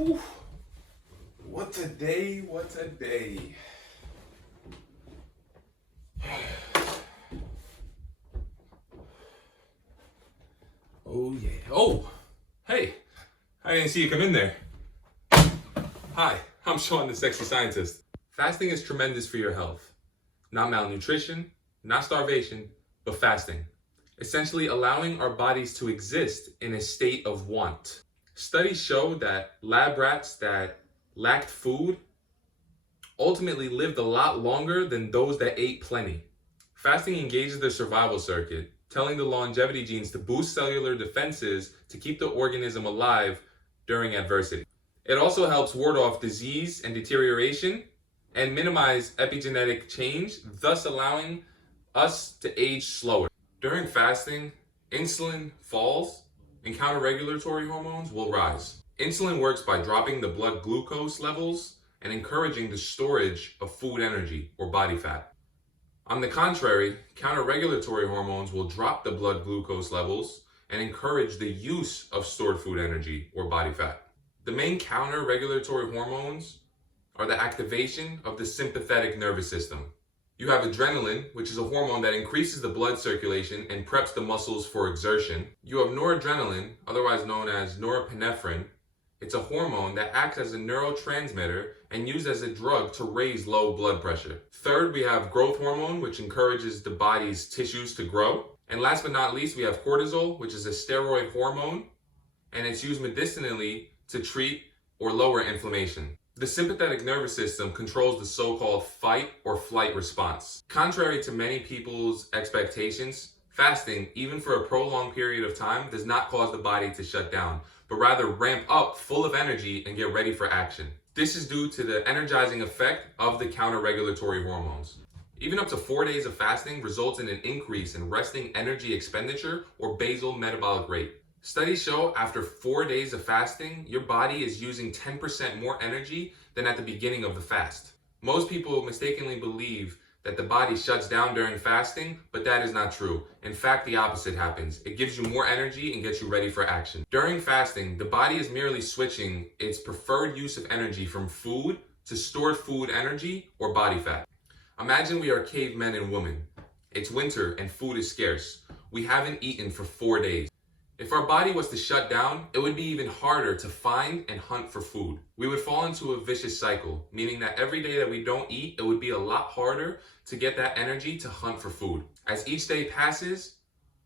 Whew. What a day, what a day. Oh yeah. Oh, hey, I didn't see you come in there. Hi, I'm Sean, the sexy scientist. Fasting is tremendous for your health. Not malnutrition, not starvation, but fasting. Essentially allowing our bodies to exist in a state of want. Studies show that lab rats that lacked food ultimately lived a lot longer than those that ate plenty. Fasting engages the survival circuit, telling the longevity genes to boost cellular defenses to keep the organism alive during adversity. It also helps ward off disease and deterioration and minimize epigenetic change, thus allowing us to age slower. During fasting, insulin falls and counter-regulatory hormones will rise. Insulin works by dropping the blood glucose levels and encouraging the storage of food energy or body fat. On the contrary, counter-regulatory hormones will drop the blood glucose levels and encourage the use of stored food energy or body fat. The main counter-regulatory hormones are the activation of the sympathetic nervous system. You have adrenaline, which is a hormone that increases the blood circulation and preps the muscles for exertion. You have noradrenaline, otherwise known as norepinephrine. It's a hormone that acts as a neurotransmitter and used as a drug to raise low blood pressure. Third, we have growth hormone, which encourages the body's tissues to grow. And last but not least, we have cortisol, which is a steroid hormone, and it's used medicinally to treat or lower inflammation. The sympathetic nervous system controls the so-called fight or flight response. Contrary to many people's expectations, fasting, even for a prolonged period of time, does not cause the body to shut down, but rather ramp up full of energy and get ready for action. This is due to the energizing effect of the counter-regulatory hormones. Even up to 4 days of fasting results in an increase in resting energy expenditure or basal metabolic rate. Studies show after 4 days of fasting, your body is using 10% more energy than at the beginning of the fast. Most people mistakenly believe that the body shuts down during fasting, but that is not true. In fact, the opposite happens. It gives you more energy and gets you ready for action. During fasting, the body is merely switching its preferred use of energy from food to stored food energy or body fat. Imagine we are cavemen and women. It's winter and food is scarce. We haven't eaten for 4 days. If our body was to shut down, it would be even harder to find and hunt for food. We would fall into a vicious cycle, meaning that every day that we don't eat, it would be a lot harder to get that energy to hunt for food. As each day passes,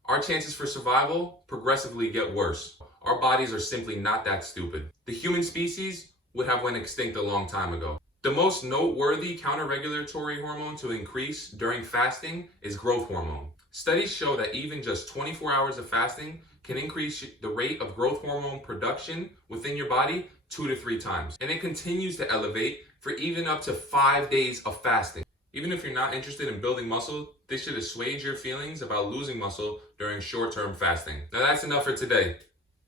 our chances for survival progressively get worse. Our bodies are simply not that stupid. The human species would have went extinct a long time ago. The most noteworthy counter-regulatory hormone to increase during fasting is growth hormone. Studies show that even just 24 hours of fasting can increase the rate of growth hormone production within your body 2 to 3 times. And it continues to elevate for even up to 5 days of fasting. Even if you're not interested in building muscle, this should assuage your feelings about losing muscle during short-term fasting. Now that's enough for today.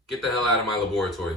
Get the hell out of my laboratory.